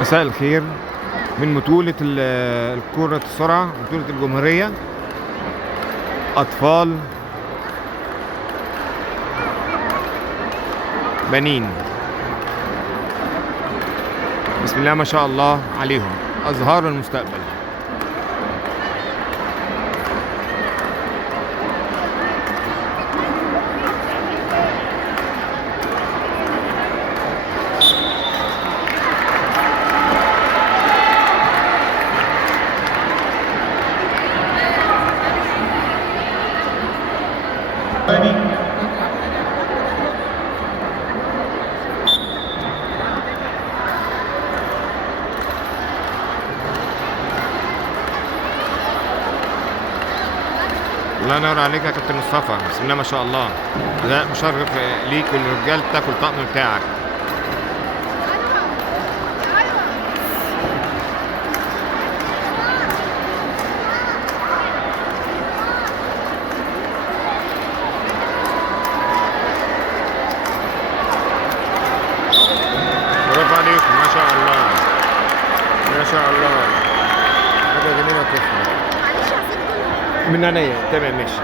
مساء الخير. من بطولة كرة السرعة، بطولة الجمهورية، أطفال بنين، بسم الله ما شاء الله عليهم، أزهار المستقبل. الله ينور عليك يا كابتن مصطفى، بسم الله ما شاء الله. ده مشرف ليك وللرجال تاكل الطقم بتاعك. برافو عليكم، ما شاء الله ما شاء الله، حاجة جميلة تفرح. من عينيا، تمام ماشي.